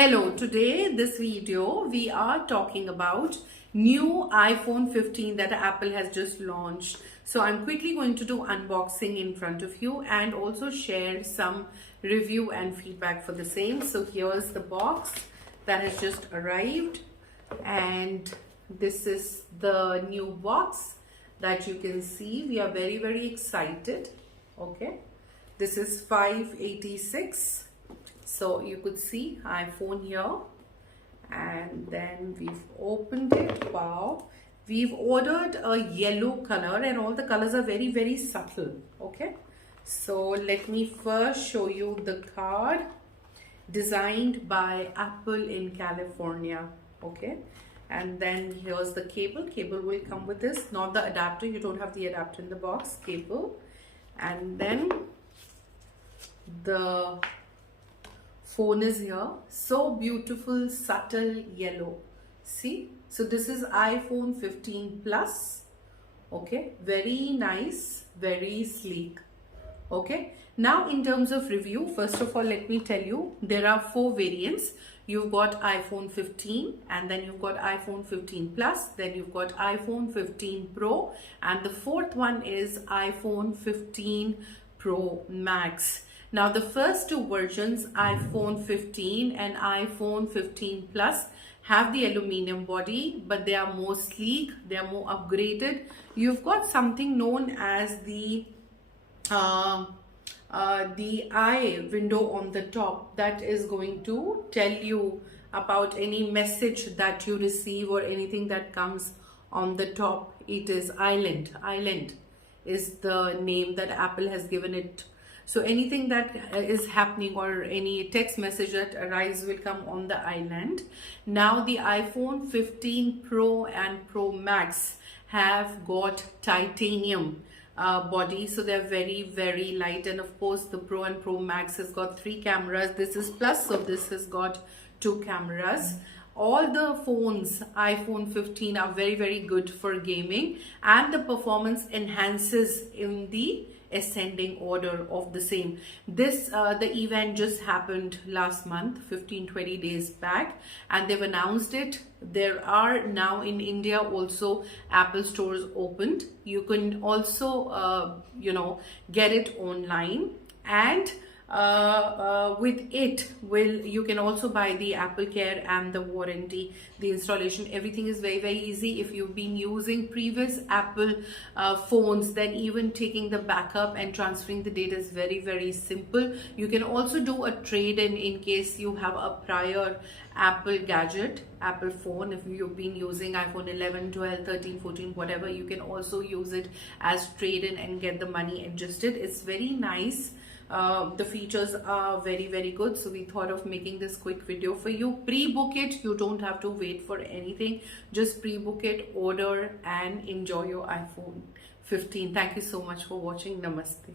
Hello, today this video we are talking about new iPhone 15 that Apple has just launched. So I'm quickly going to do unboxing in front of you and also share some review and feedback for the same. So here's the box that has just arrived, and this is the new box that you can see. We are very excited. Okay, this is 586. So you could see iPhone here, and then we've opened it. Wow, we've ordered a yellow color and all the colors are very subtle. Okay, so let me first show you the card, designed by Apple in California. Okay, and then here's the cable will come with this, not the adapter. You don't have the adapter in the box. Cable, and then the phone is here. So beautiful, subtle yellow. See, so this is iPhone 15 Plus. Okay, very nice, very sleek. Okay, now in terms of review, first of all, let me tell you, there are 4 variants. You've got iPhone 15, and then you've got iPhone 15 Plus, then you've got iPhone 15 Pro, and the 4th one is iPhone 15 Pro Max. Now the first 2 versions, iPhone 15 and iPhone 15 Plus, have the aluminium body, but they are more sleek, they are more upgraded. You've got something known as the eye window on the top that is going to tell you about any message that you receive or anything that comes on the top. It is Island. Island is the name that Apple has given it. So anything that is happening or any text message that arrives will come on the island. Now the iPhone 15 Pro and Pro Max have got titanium body, so they're very light. And of course the Pro and Pro Max has got 3 cameras. This is Plus, so this has got 2 cameras. All the phones, iPhone 15, are very good for gaming, and the performance enhances in the ascending order of the same. This the event just happened last month, 15-20 days back, and they've announced it. There are now in India also Apple stores opened. You can also get it online, and with it you can also buy the Apple Care and the warranty, the installation. Everything is very easy. If you've been using previous Apple phones, then even taking the backup and transferring the data is very simple. You can also do a trade-in in case you have a prior Apple gadget, Apple phone. If you've been using iPhone 11, 12, 13, 14, whatever, you can also use it as trade-in and get the money adjusted. It's very nice. The features are very good, so we thought of making this quick video for you. Pre-book it. You don't have to wait for anything. Just pre-book it, order, and enjoy your iPhone 15. Thank you so much for watching. Namaste.